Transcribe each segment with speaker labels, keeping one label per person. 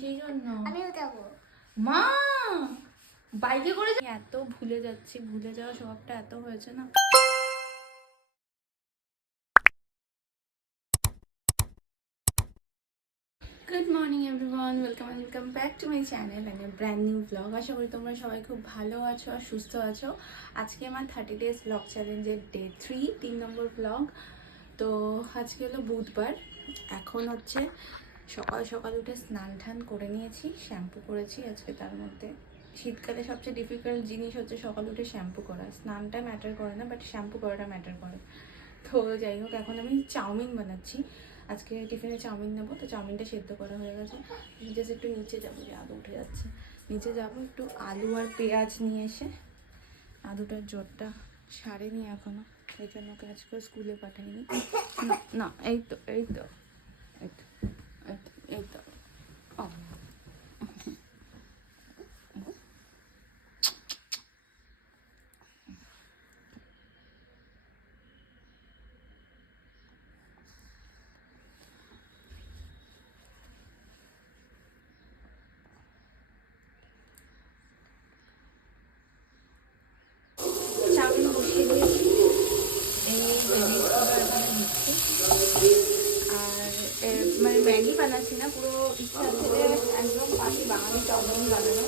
Speaker 1: সেই জন্য।
Speaker 2: আমিও যাব।
Speaker 1: মা বাইকে করে এত ভুলে যাচ্ছি ভুলে যাওয়া স্বভাবটা এত হয়েছে না। Good morning everyone welcome welcome back to my channel and brand new blog আশা করি তোমরা সবাই খুব ভালো আছো আর সুস্থ আছো। আজকে আমার থার্টি ডেজ ব্লগ চ্যালেঞ্জের ডে থ্রি তিন নম্বর ব্লগ তো আজকে হলো বুধবার। এখন হচ্ছে সকাল সকাল উঠে স্নান টান করে নিয়েছি, শ্যাম্পু করেছি আজকে তার মধ্যে। শীতকালে সবচেয়ে ডিফিকাল্ট জিনিস হচ্ছে সকাল উঠে শ্যাম্পু করা। স্নানটা ম্যাটার করে না বাট শ্যাম্পু করাটা ম্যাটার করে। তো যাই হোক, এখন আমি চাউমিন বানাচ্ছি। আজকে টিফিনে চাউমিন নেব, তো চাউমিনটা সেদ্ধ করা হয়ে গেছে। জাস্ট একটু নিচে যাব যে আলু উঠে যাচ্ছে। নিচে যাব, একটু আলু আর পেঁয়াজ নিয়ে এসে। আলুটার জোরটা সারেনি এখনও, সেই জন্য ওকে আজকে স্কুলে পাঠাইনি। না, এই তো এই তো এই তো এই তো এই তো ও চাউমিন বসিয়ে দিয়েছি এই ম্যাগি খাবার এখানে দিচ্ছি আর এর মানে ম্যাগি বানাচ্ছি না, পুরো ইচ্ছা একদম পাখি বাঙালি চাউমিন বানানো।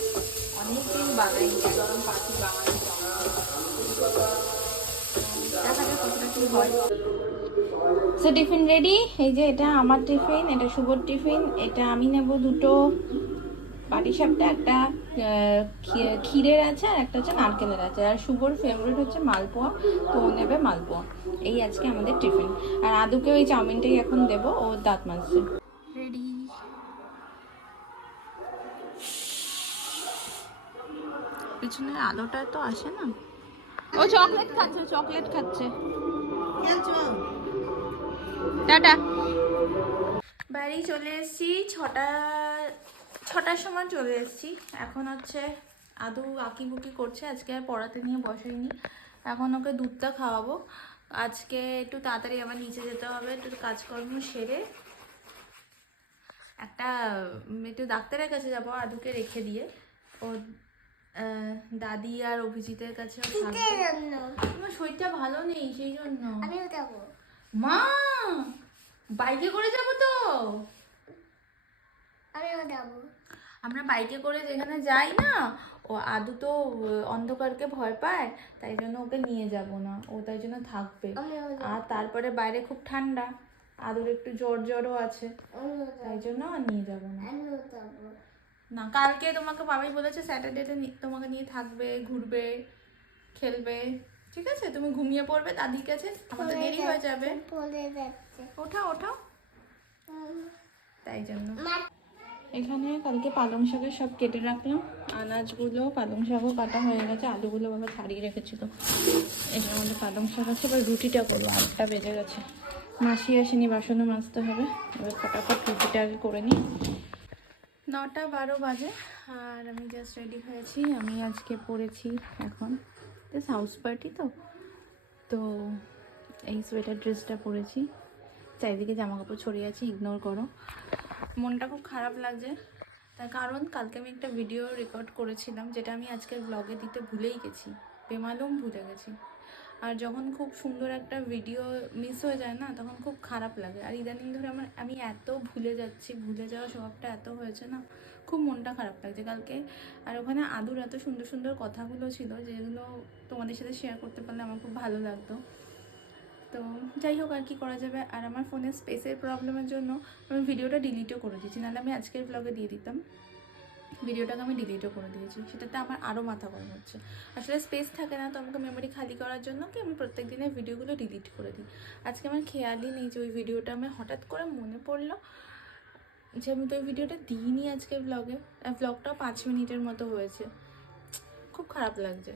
Speaker 1: অনেকদিন বানাইনি, একদম পাখি বাঙালি সো টিফিন রেডি এই যে এটা আমার টিফিন, এটা শুভর টিফিন, এটা আমি নেব দুটো পাটিসাপটা একটা ক্ষীরের আছে আর একটা হচ্ছে নারকেলের আছে। আর শুভর ফেভারিট হচ্ছে মালপোয়া, তো নেবে মালপোয়া। এই আজকে আমাদের টিফিন। আর আদুকে ওই চাউমিনটাই এখন দেবো, ও দাঁত মাজছে। পিছনের আলোটা তো আসে না। ও চকলেট খাচ্ছে চকলেট খাচ্ছে। টাটা। বাড়ি চলে এসেছি ছটা ছটার সময় চলে এসেছি। এখন হচ্ছে আদু আঁকি বুকি করছে আজকে আর পড়াতে নিয়ে বসাইনি। এখন ওকে দুধটা খাওয়াবো। আজকে একটু তাড়াতাড়ি আবার নিচে যেতে হবে একটু কাজকর্ম সেরে একটা একটু ডাক্তারের কাছে যাব আদুকে রেখে দিয়ে। ও দাদি আর অভিজিতের
Speaker 2: জন্য?
Speaker 1: আমার শরীরটা ভালো নেই সেই জন্য।
Speaker 2: আমিও যাব।
Speaker 1: মা বাইকে করে যাব তো?
Speaker 2: আমিও যাব।
Speaker 1: আমরা বাইকে করে যেখানে যাই না ও আদু তো অন্ধকারকে ভয় পায় তাই জন্য ওকে নিয়ে যাব না। ও তাই জন্য থাকবে। আর তারপরে বাইরে খুব ঠান্ডা আদুর একটু জ্বর জ্বরও আছে। তাই জন্য আর নিয়ে যাব না।
Speaker 2: যাব।
Speaker 1: না কালকে তোমাকে বাবাই বলেছে স্যাটারডেতে তোমাকে নিয়ে থাকবে ঘুরবে খেলবে। ঠিক আছে? তুমি ঘুমিয়ে পড়বে দাদির কাছে আমাদের দেরি হয়ে যাবে।
Speaker 2: পড়ে যাচ্ছে।
Speaker 1: ওঠা ওঠা। তাই জন্য। এখানে কালকে পালং শাকের সব কেটে রাখলাম। আনাজগুলো পালং শাকও কাটা হয়ে গেছে আলুগুলো বাবা ছাড়িয়ে রেখেছিল। এটার মধ্যে পালং শাক আছে এবার রুটিটা করব আটটা বেজে গেছে। মাসি আসেনি বাসনও মাজতে হবে। এবার ফটাফট রুটিটা আগে করে নিই। নটা বারো বাজে। আর আমি জাস্ট রেডি হয়েছি। আমি আজকে পরেছি এখন। জাস্ট হাউস পার্টি তো। তো এই সোয়েটার ড্রেসটা পরেছি। চারিদিকে জামা কাপড় ছড়িয়ে আছে ইগনোর করো। মনটা খুব খারাপ লাগছে। তার কারণ, কালকে আমি একটা ভিডিও রেকর্ড করেছিলাম, যেটা আমি আজকের ব্লগে দিতে ভুলেই গেছি। বেমালুম ভুলে গেছি। আর যখন খুব সুন্দর একটা ভিডিও মিস হয়ে যায় না, তখন খুব খারাপ লাগে। আর ইদানিং ধরে আমার, আমি এত ভুলে যাচ্ছি, ভুলে যাওয়া স্বভাবটা এত হয়েছে না, খুব মনটা খারাপ লাগছে। কালকে আর ওখানে আদুর এত সুন্দর সুন্দর কথাগুলো ছিল, যেগুলো তোমাদের সাথে শেয়ার করতে পারলে আমার খুব ভালো লাগতো। তো যাই হোক, আর কি করা যাবে? আর আমার ফোনে স্পেসের প্রবলেমের জন্য আমি ভিডিওটা ডিলিটও করে দিয়েছি নাহলে আমি আজকের ব্লগে দিয়ে দিতাম। ভিডিওটাকে আমি ডিলিটও করে দিয়েছি। সেটাতে আমার আরও মাথা গরম হচ্ছে। আসলে স্পেস থাকে না, তো আমাকে মেমোরি খালি করার জন্য কি আমি প্রত্যেক দিনের ভিডিওগুলো ডিলিট করে দিই। আজকে আমার খেয়ালই নেই যে ওই ভিডিওটা আমার হঠাৎ করে মনে পড়ল যে আমি তো ওই ভিডিওটা দিইনি আজকে ব্লগে আর ব্লগটাও পাঁচ মিনিটের মতো হয়েছে। খুব খারাপ লাগছে।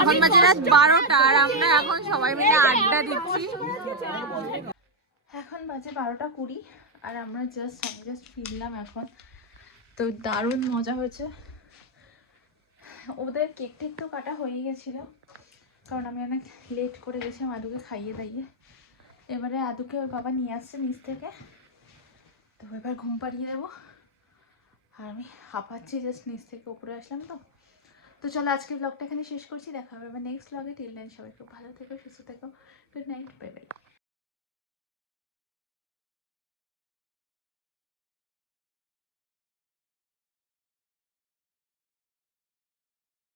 Speaker 1: এখন বাজে রাত বারোটা আর আমরা এখন সবাই মিলে আড্ডা দিচ্ছি। এখন বাজে বারোটা কুড়ি আর আমরা জাস্ট আমি জাস্ট ফিরলাম এখন। তো দারুণ মজা হয়েছে। ওদের কেক টেক তো কাটা হয়ে গেছিল, কারণ আমি অনেক লেট করে গেছিলাম আদুকে খাইয়ে দাইয়ে। এবারে আদুকে ওর বাবা নিয়ে আসছে নিচ থেকে। তো এবার ঘুম পাড়িয়ে দেবো। আর আমি হাঁপাচ্ছি জাস্ট নিচ থেকে উপরে আসলাম তো। তো চলো আজকে ব্লগটা এখানে শেষ করছি, দেখা হবে আবার নেক্সট ব্লগে টিল দেন সবাই খুব ভালো থেকো, সুস্থ থেকো। Good night